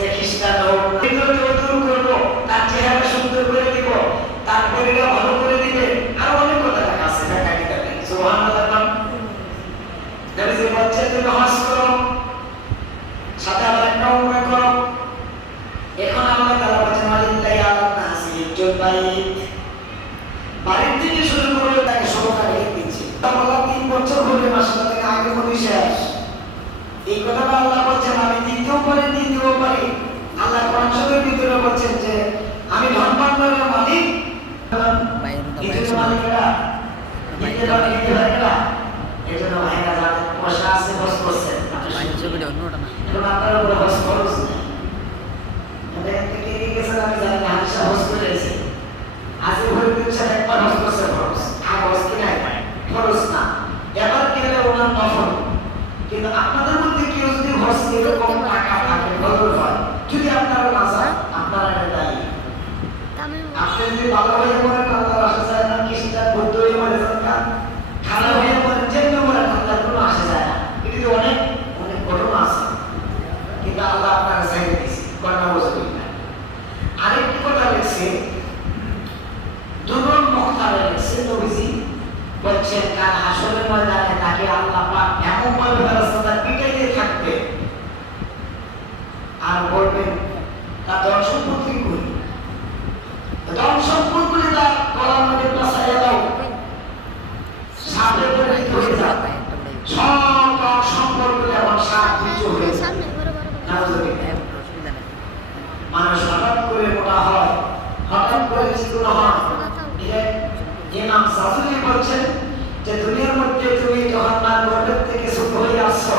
যে খ্রিস্টান হোক দূর করবো, তার চেহারা সুন্দর করে দিব, তার পরিবার ভালো করে দিবে, আরো অনেক কথা লেখা আছে ঢাকা কিতাবে। সুবহানাল্লাহ। নবীজি বলছেন তুমি হজ করো, সাথে আবার একটা উমরা করো। এখন আল্লাহ তাআলা বলেন ওয়ালিল্লাহি আলা নাসি হিজ্জুল বাইত, বাড়ির থেকে শুরু করে তাকে সহকারে দিচ্ছে। তাহলে 3 বছর হলে মাসটা থেকে আগে মনে শেষ। এই কথাটা আল্লাহ বলছেন আমি দিতেও পারি দিতেও পারি। আল্লাহ কোরআন শরীফের ভিতরে বলছেন যে আমি ধন ভান্ডারের মালিক। এই মালিকরা এই জন্য ভাইরা যাদের পয়সা আছে হজ করছেন, আপনারা বলে হজ খরচ নেই। আমি জানি না হাদিসা হজ করে এসে আজকে ভরে দিচ্ছে একবার হজ করছে খরচ, আর হজ কি নাই খরচ না, এবার কিনলে ওনার নফল। কিন্তু আপনাদের মধ্যে কেউ যদি হজ এরকম টাকা থাকে বদল হয়, যদি আপনারা না চান আপনারা এটা দায়ী। আপনি যদি ভালো হয়ে মরেন আল্লাহর আসে যায় না, খ্রিস্টান বৌদ্ধ হয়ে মরে যান, খারাপ হয়ে মরেন যেমন মরেন আল্লাহর কোনো আসে যায় না। কিন্তু অনেক অনেক ঘটনা আছে, কিন্তু আল্লাহ আপনারা চাইতে দিয়েছে ঘটনা বলতে না। আরেকটি কথা লিখছে দুরুল মুখতারে লিখছে নবীজি বলছেন কাল হাসরের ময়দানে তাকে আল্লাহ পাক এমন ভাবে ফেরেশতারা পিটাইতে থাকবে আর বলবেন তার ধন সম্পত্তি কই, ধন সম্পত্তি তার গলার মধ্যে পেঁচাইয়া দাও, সাপে পরিণত হয়ে যাবে, সব ধন সম্পত্তি এখন সাপ কিছু হয়ে যাবে। মানুষ হঠাৎ করে মোটা হয়, হঠাৎ করে চিকন হয়। ইমাম শাফিঈ বলছেন যে দুনিয়ার মধ্যে তুমি যখন মার গর্ভের থেকে ছোট হয়ে আসছো,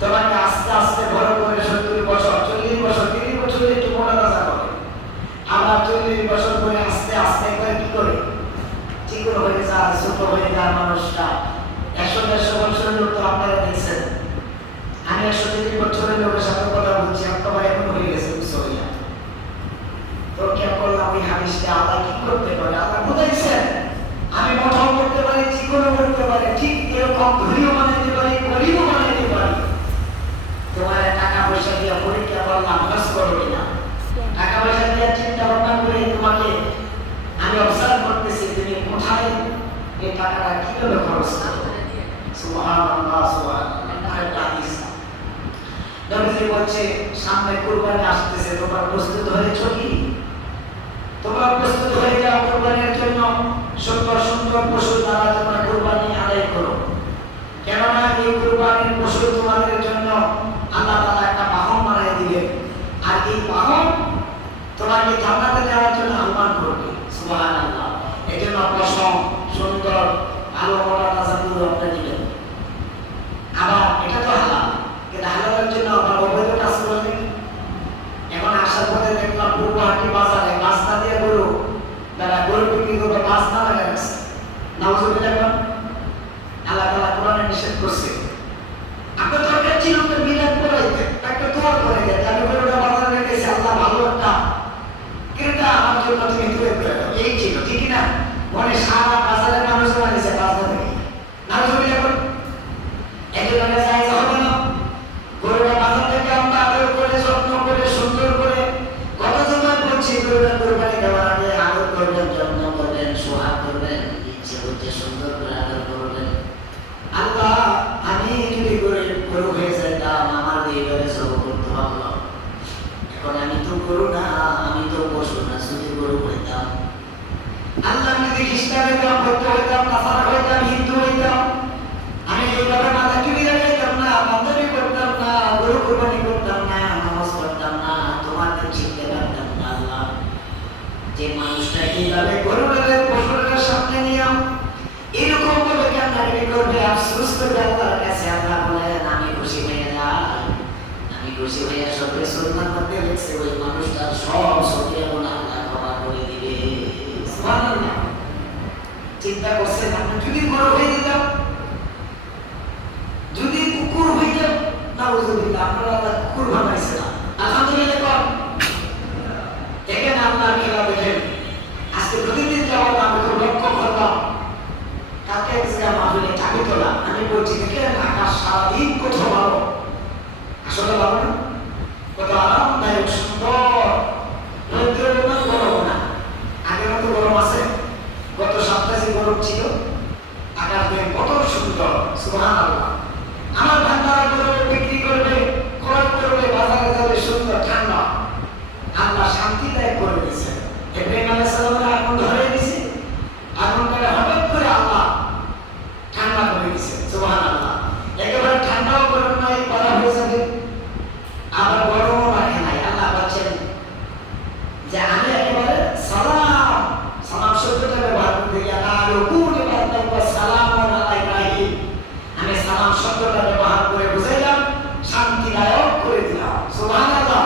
তোমাকে আস্তে আস্তে বড় করে 70 বছর 40 বছর 30 বছর একটু মোটা তাজা করে, আবার 40 বছর করে আস্তে আস্তে করে কি করে চিকন হয়ে যায়, ছোট হয়ে যায় মানুষটা। 100-150 বছরের লোক তো আপনারা দেখছেন। আমি 130 বছরের লোকের সাথে কথা বলছি, একেবারে এমন হয়ে গেছে বুঝছো। তো কে করলাম ওই হাদিসটা আল্লাহ কি করতে পারে, আল্লাহ বুঝাইছেন আমি মোটাও করতে পারি চিকনও করতে পারি, ঠিক এরকম ধনীও বানাইতে পারি গরিবও বানাইতে পারি। তোমার টাকা পয়সা দিয়ে পরীক্ষা করলাম হজ করবে না, টাকা পয়সা দিয়ে চিন্তা ভাবনা করে তোমাকে আমি অবজার্ভ করতেছি তুমি কোথায় এই টাকাটা কিভাবে খরচ করো। সুবহানাল্লাহ সুবহানাল্লাহ। আরেকটা হাদিস নবীজি বলছে সামনে কুরবানি আসতেছে, তোমরা প্রস্তুত হয়েছো কি? তোমরা প্রস্তুত হয়ে যাও কুরবানির জন্য, সুন্দর সুন্দর পশু দ্বারা তোমরা কুরবানি আদায় করো। কেননা এই কুরবানির পশু তোমাদের জন্য আল্লাহ তাআলা একটা বাহন বানিয়ে দিবেন, আর এই বাহন তোমাকে জান্নাতে যাওয়ার জন্য আহ্বান করবে। সুবহানাল্লাহ। এই জন্য পশম সুন্দর ভালো মোটা তাজা গরু আপনি দিবেন। আবার এটা তো হালাল, কিন্তু হালালের জন্য আবার অবৈধ কাজ করলে। এখন আসার পথে দেখলাম পূর্বহাটি বাজারে বাসনা দিয়ে গরু, যারা গরু বিক্রি করবে বাসনা লাগা গেছে। নাউজুবিল্লাহ। আল্লাহ তাআলা কোরআনে নিষেধ করছে। আপনি দরকার ছিল তো মিলাদ পড়াইতে, একটা দোয়া করে দেন, আমি গরুটা বাজারে রেখেছি, আল্লাহ ভালো একটা ক্রেতা আমার জন্য তুমি দূরে করে দাও, এই ছিল ঠিক না? মনে সারা বাজারের মানুষ বানিয়েছে বাসনা থেকে। নাউজুবিল্লাহ। একেবারে জায়েজ হবে না। গরুটা বাজার থেকে আমরা আদর করে যত্ন করে সুন্দর করে কত সময় বলছি গরুটা কোরবানি দেওয়ার আগে আদর করবেন, যত্ন করবেন, সোহাগ করবেন, ইচ্ছে হচ্ছে সুন্দর করে আদর করবেন। আল্লাহ আমি যদি গরু হয়ে যেতাম আমার এইভাবে সব করতে পারলাম। এখন আমি তো গরু না, আমি তো পশু না, শুধু গরু হইতাম। আল্লাহ আমি যদি খ্রিস্টান হইতাম, বৌদ্ধ হইতাম, নাসারা হইতাম, হিন্দু হইতাম, আমি এইভাবে মাথা চুরি রাখাইতাম না, বন্ধনী করতাম না, গরু কোরবানি করতাম না, নামাজ পড়তাম না, তোমাদের শিখতে পারতাম না। আল্লাহ যে মানুষটা এইভাবে গরুটাকে পশুটাকে সামনে নিয়ে এরকম ভাবে কান্নাকাটি করবে, আফসোস করবে আল্লাহর কাছে, আল্লাহ বলেন আমি খুশি হয়ে যাই, আমি খুশি হয়ে সবে সুন্নাত মধ্যে লিখছে ওই মানুষটার সব সকিয়া গুনাহ আল্লাহ ক্ষমা করে দিবে। সুবহানাল্লাহ। চিন্তা করছেন আপনি যদি গরু হয়ে যেতাম, যদি কুকুর হইতাম, নাউজুবিল্লাহ, আপনারা আল্লাহ কুকুর বানাইছে না। আলহামদুলিল্লাহ। দেখেন আল্লাহ খেলা দেখেন। আজকে প্রতিদিন যাওয়ার আমি তো লক্ষ্য করলাম, কালকে এক জায়গায় মাহফিলে চাবি তোলা, আমি বলছি দেখেন আকাশ সারাদিন কোথাও ভালো, আসলে ভালো না? কত আরামদায়ক সুন্দর, রৌদ্রের না গরম না, আগের মতো গরম আছে। গত সপ্তাহে যে গরম ছিল, আকাশ দেখেন কত সুন্দর, সুবহানাল্লাহ। আমার ভান্ডারা করবে, বিক্রি করবে, ক্রয় করবে, বাজারে যাবে, সুন্দর ঠান্ডা। আল্লাহ শান্তিদায়ক করে দিয়েছে। ইব্রাহিম আলাইহিস সালামের আগুন ধরে দিয়েছে, আগুনটাকে হঠাৎ করে আল্লাহ ঠান্ডা করে দিয়েছে, সুবহানাল্লাহ। একেবারে ঠান্ডাও গরম নয়, বলা হয়ে যাবে, আবার গরমও রাখে নাই। আল্লাহ বলছেন যে আমি একেবারে সালাম, সালাম শব্দটা ব্যবহার করতে গিয়ে আমি সালাম শব্দটা ব্যবহার করে বুঝাইলাম, শান্তিদায়ক করে দিলাম, সুবহানাল্লাহ।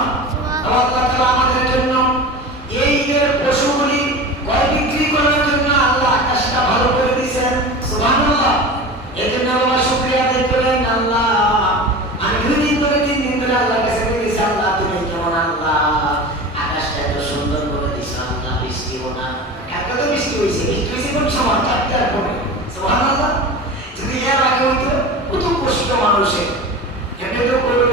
আল্লাহ তাআলা আমাদের জন্য এই যে পশুগুলি ক্রয় বিক্রি করার জন্য আল্লাহ আকাশটা ভালো করে দিয়েছেন, সুবহানাল্লাহ। এই জন্য আল্লাহ শুকরিয়া আদায় করেন। আল্লাহ আমি 2 দিন ধরে 3 দিন ধরে আল্লাহর কাছে বলেছি, আল্লাহ তুমি কেমন, আল্লাহ আকাশটা এত সুন্দর করে দিয়েছো, আল্লাহ বৃষ্টিও না। কালকে তো বৃষ্টি হয়েছে, বৃষ্টি হয়েছে কোন সময়? 4টার পরে, সুবহানাল্লাহ। যদি এর আগে হইতো কত কষ্ট মানুষের, এমনি তো করবে